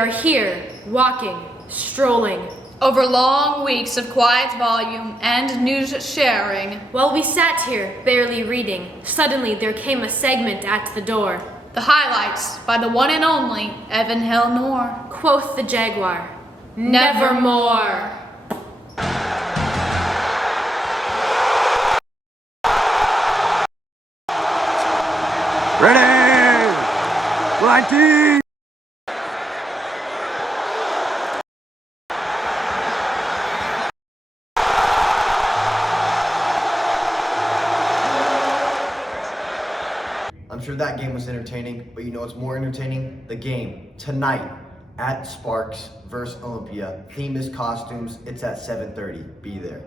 Are here, walking, strolling. Over long weeks of quiet volume and news sharing. While we sat here, barely reading, suddenly there came a segment at the door. The highlights by the one and only Evan Hill Noor. Quoth the Jaguar, Nevermore. Ready! Line T! I'm sure that game was entertaining, but you know what's more entertaining? The game tonight at Sparks vs. Olympia. Theme is costumes. It's at 7:30. Be there.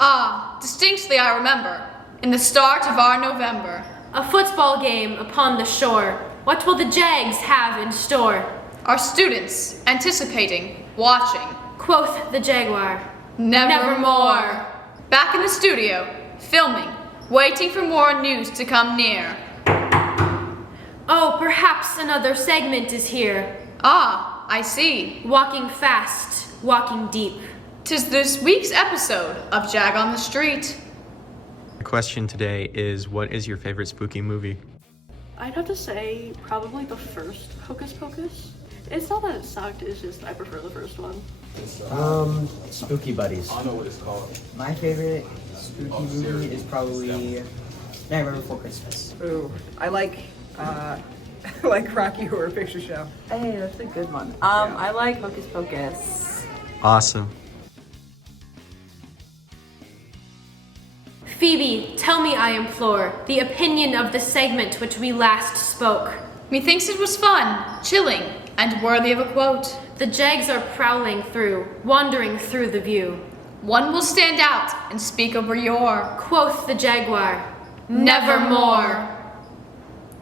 Ah, distinctly I remember. In the start of our November. a football game upon the shore. What will the Jags have in store? Our students anticipating, watching. Quoth the Jaguar, Nevermore. Back in the studio, filming, waiting for more news to come near. Oh, perhaps another segment is here. Ah, I see. Walking fast, walking deep. 'Tis this week's episode of Jag on the Street. The question today is, what is your favorite spooky movie? I'd have to say probably the first Hocus Pocus. It's not that it sucked, it's just I prefer the first one. Spooky Buddies. I know what it's called. My favorite spooky movie is probably Nightmare Before Christmas. Ooh, I like like Rocky Horror Picture Show. Hey, that's a good one. I like Hocus Pocus. Awesome. Phoebe, tell me, I implore, the opinion of the segment which we last spoke. Methinks it was fun, chilling, and worthy of a quote. The Jags are prowling through, wandering through the view. One will stand out and speak over your. Quoth the Jaguar, Nevermore.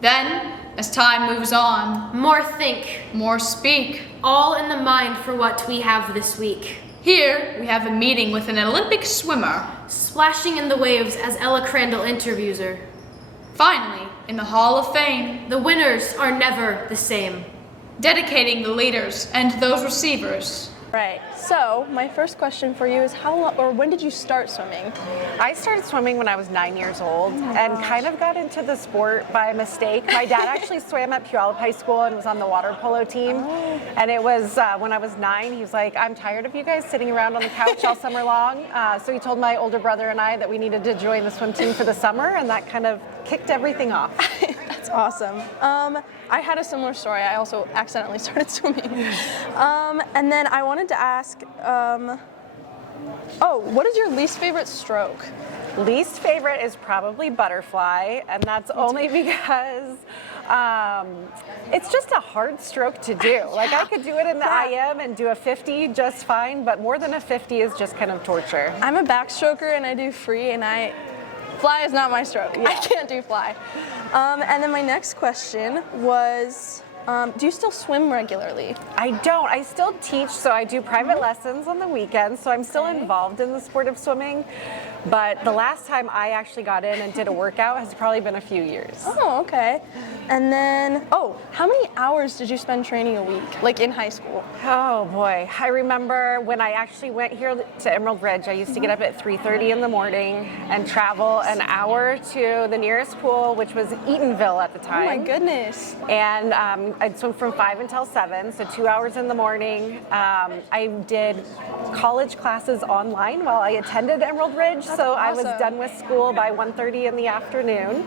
Then, as time moves on, more think, more speak. all in the mind for what we have this week. Here, we have a meeting with an Olympic swimmer. Splashing in the waves as Ella Crandall interviews her. Finally, in the Hall of Fame, The winners are never the same. dedicating the leaders and those receivers. Right. So, my first question for you is when did you start swimming? I started swimming when I was 9 years old and kind of got into the sport by mistake. My dad actually swam at Puyallup High School and was on the water polo team. And it was when I was 9, he was like, I'm tired of you guys sitting around on the couch all summer long. So he told my older brother and I that we needed to join the swim team for the summer, and that kind of kicked everything off. That's awesome. I had a similar story. I also accidentally started swimming. And then I wanted to ask, what is your least favorite stroke? Least favorite is probably butterfly, and that's only because it's just a hard stroke to do. Like I could do it in the IM and do a 50 just fine, but more than a 50 is just kind of torture. I'm a backstroker and I do free, and fly is not my stroke. I can't do fly. And then my next question was, do you still swim regularly? I don't. I still teach, so I do private lessons on the weekends, so I'm still involved in the sport of swimming. But the last time I actually got in and did a workout has probably been a few years. Oh, okay. And then, how many hours did you spend training a week, like in high school? Oh boy, I remember when I actually went here to Emerald Ridge, I used to get up at 3:30 in the morning and travel an hour to the nearest pool, which was Eatonville at the time. Oh my goodness. And I'd swim from 5 until 7, so 2 hours in the morning. I did college classes online while I attended Emerald Ridge, so I was done with school by 1:30 in the afternoon.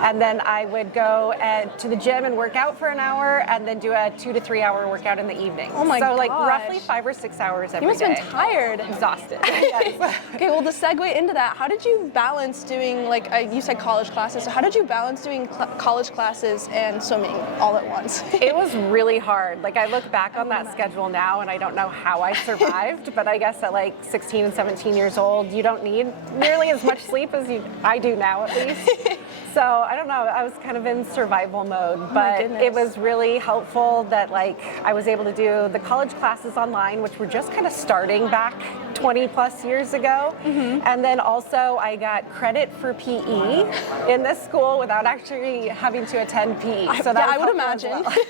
And then I would go to the gym and work out for an hour, and then do a 2 to 3 hour workout in the evening. Oh my So like gosh. roughly 5 or 6 hours every day. You must have been tired. Exhausted. Yes. Okay, well, to segue into that, how did you balance doing, you said college classes, so how did you balance doing college classes and swimming all at once? It was really hard. Like I look back on that schedule now and I don't know how I survived, but I guess at like 16 and 17 years old, you don't need nearly as much sleep as I do now at least. So I don't know. I was kind of in survival mode, my but goodness. it was really helpful that like I was able to do the college classes online, which were just kind of starting back 20 plus years ago. And then also I got credit for PE in this school without actually having to attend PE. So that I was would helpful as imagine.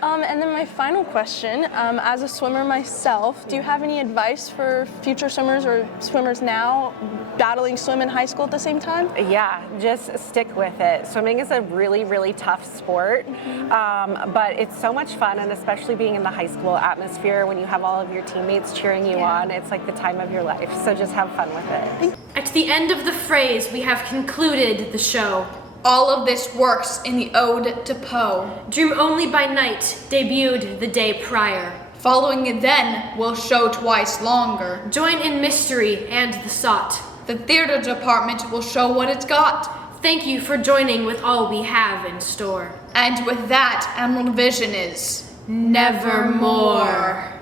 well. And then my final question, as a swimmer myself, do you have any advice for future swimmers or swimmers now battling swim in high school at the same time? Yeah, just stick with it. Swimming is a really, really tough sport, but it's so much fun, and especially being in the high school atmosphere when you have all of your teammates cheering you on, it's like the time of your life. So just have fun with it. At the end of the phrase, we have concluded the show. All of this works in the Ode to Poe. Dream Only by Night debuted the day prior. Following it then will show twice longer. Join in mystery and the sought. The theater department will show what it's got. Thank you for joining with all we have in store. And with that, Emerald Vision is nevermore.